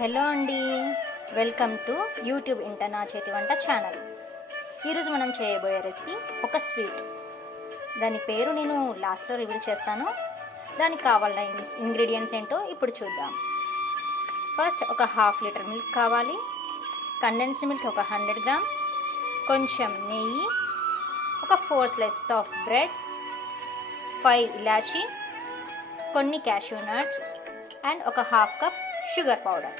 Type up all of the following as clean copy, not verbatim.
Hello అండి, welcome to YouTube ఇంట నా చేతి వంట ఛానల్. ఈరోజు మనం చేయబోయే రెసిపీ ఒక స్వీట్. దాని పేరు నేను లాస్ట్లో రివీల్ చేస్తాను. దానికి కావాలన్న ఇంగ్రీడియంట్స్ ఏంటో ఇప్పుడు చూద్దాం. ఫస్ట్ ఒక 1/2 లీటర్ మిల్క్ కావాలి, కండెన్స్డ్ మిల్క్ ఒక 100 గ్రామ్స్, కొంచెం నెయ్యి, ఒక 4 స్లైసెస్ ఆఫ్ బ్రెడ్, 5 ఇలాచీ, కొన్ని క్యాష్యూ నట్స్ అండ్ ఒక 1/2 కప్ షుగర్ పౌడర్.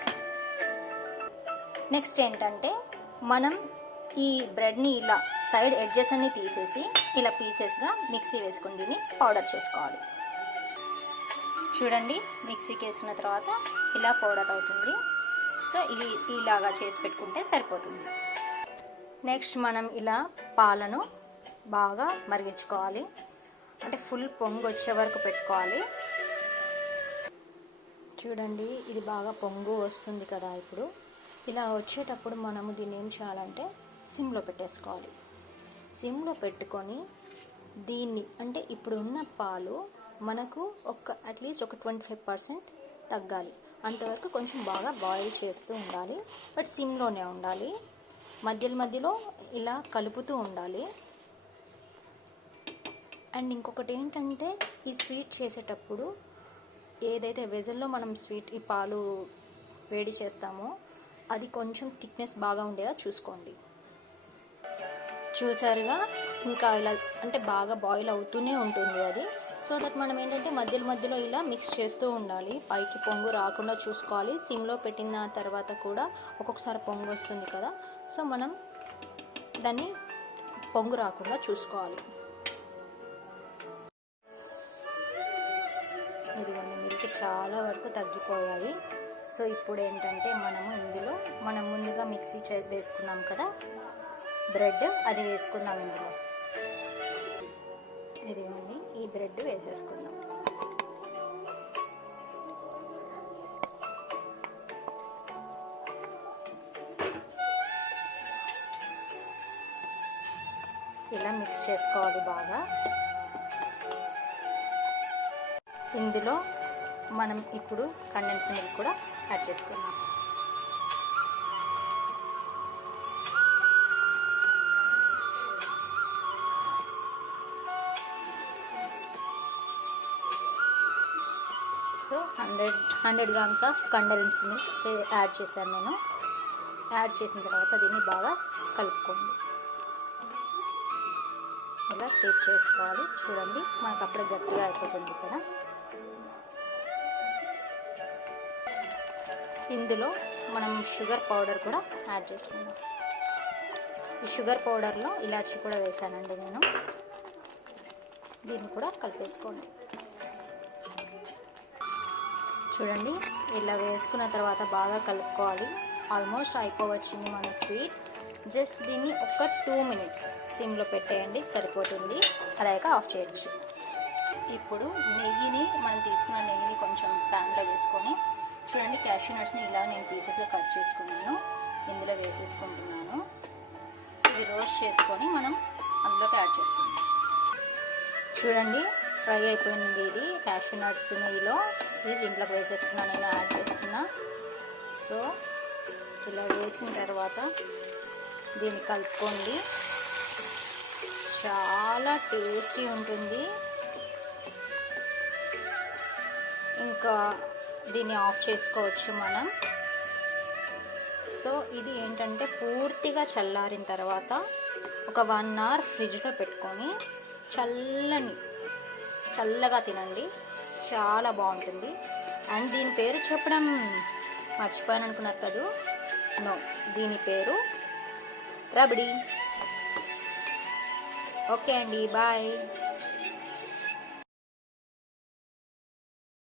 నెక్స్ట్ ఏంటంటే మనం ఈ బ్రెడ్ని ఇలా సైడ్ ఎడ్జెస్ అన్ని తీసేసి ఇలా పీసెస్గా మిక్సీ వేసుకుని దీన్ని పౌడర్ చేసుకోవాలి. చూడండి, మిక్సీకి వేసుకున్న తర్వాత ఇలా పౌడర్ అవుతుంది. సో ఇలాగా చేసి పెట్టుకుంటే సరిపోతుంది. నెక్స్ట్ మనం ఇలా పాలను బాగా మరిగించుకోవాలి. అంటే ఫుల్ పొంగు వచ్చే వరకు పెట్టుకోవాలి. చూడండి, ఇది బాగా పొంగు వస్తుంది కదా. ఇప్పుడు ఇలా వచ్చేటప్పుడు మనము దీన్ని ఏం చేయాలంటే సిమ్లో పెట్టేసుకోవాలి. సిమ్లో పెట్టుకొని దీన్ని అంటే ఇప్పుడు ఉన్న పాలు మనకు అట్లీస్ట్ ఒక 25% తగ్గాలి. అంతవరకు కొంచెం బాగా బాయిల్ చేస్తూ ఉండాలి. బట్ సిమ్లోనే ఉండాలి. మధ్యలో ఇలా కలుపుతూ ఉండాలి. అండ్ ఇంకొకటి ఏంటంటే ఈ స్వీట్ చేసేటప్పుడు ఏదైతే వెజల్లో మనం ఈ పాలు వేడి చేస్తామో అది కొంచెం థిక్నెస్ బాగా ఉండేలా చూసుకోండి. చూసారుగా, ఇంకా ఇలా అంటే బాగా బాయిల్ అవుతూనే ఉంటుంది అది. సో దట్ మనం ఏంటంటే మధ్యలో ఇలా మిక్స్ చేస్తూ ఉండాలి. పైకి పొంగు రాకుండా చూసుకోవాలి. సిమ్లో పెట్టిన తర్వాత కూడా ఒక్కొక్కసారి పొంగు వస్తుంది కదా. సో మనం దాన్ని పొంగు రాకుండా చూసుకోవాలి. ఇదిగోండి, మిల్క్ చాలా వరకు తగ్గిపోయాయి. సో ఇప్పుడు ఏంటంటే ఇందులో మనం ముందుగా మిక్సీ వేసుకున్నాం కదా బ్రెడ్, అది వేసుకుందాం. ఇందులో ఇదిగోండి, ఈ బ్రెడ్ వేసేసుకుందాం. ఇలా మిక్స్ చేసుకోవాలి బాగా. ఇందులో మనం ఇప్పుడు కండెన్స్డ్ మిల్క్ కూడా యాడ్ చేసుకుందాం. So 100 grams of condensed milk add చేశాను నేను. యాడ్ చేసిన తర్వాత దీన్ని బాగా కలుపుకోండి. ఇలా స్టిర్ చేసుకోవాలి. చూడండి, మనకు అప్పుడే గట్టిగా అయిపోతుంది కదా. ఇందులో మనం షుగర్ పౌడర్ కూడా యాడ్ చేసుకుందాం. ఈ షుగర్ పౌడర్లో ఇలాచీ కూడా వేసానండి నేను. దీన్ని కూడా కలిపేసుకోండి. చూడండి, ఇలా వేసుకున్న తర్వాత బాగా కలుపుకోవాలి. ఆల్మోస్ట్ అయిపోవచ్చింది మన స్వీట్. జస్ట్ దీన్ని ఒక 2 మినిట్స్ సిమ్లో పెట్టేయండి, సరిపోతుంది. అలాగ ఆఫ్ చేయొచ్చు. ఇప్పుడు మనం తీసుకున్న నెయ్యిని కొంచెం ప్యాన్లో వేసుకొని చూడండి, క్యాష్యూ నట్స్ని ఇలా నేను పీసెస్గా కట్ చేసుకున్నాను. ఇందులో వేసేసుకుంటున్నాను. సో ఇది రోస్ట్ చేసుకొని మనం అందులోకి యాడ్ చేసుకుంటాం. చూడండి, ఫ్రై అయిపోయింది. ఇది క్యాష్యూ నట్స్ నెయ్యిలో దీంట్లోకి వేసేస్తున్నాను, నేను యాడ్ చేస్తున్నా. సో ఇలా వేసిన తర్వాత దీన్ని కలుపుకోండి. చాలా టేస్టీ ఉంటుంది. ఇంకా దీన్ని ఆఫ్ చేసుకోవచ్చు మనం. సో ఇది ఏంటంటే పూర్తిగా చల్లారిన తర్వాత ఒక 1 అవర్ ఫ్రిడ్జ్లో పెట్టుకొని చల్లగా తినండి. చాలా బాగుంటుంది. అండ్ దీని పేరు చెప్పడం మర్చిపోయాను అనుకున్నారు కదా. నో, దీని పేరు రబడీ. ఓకే అండి, బాయ్.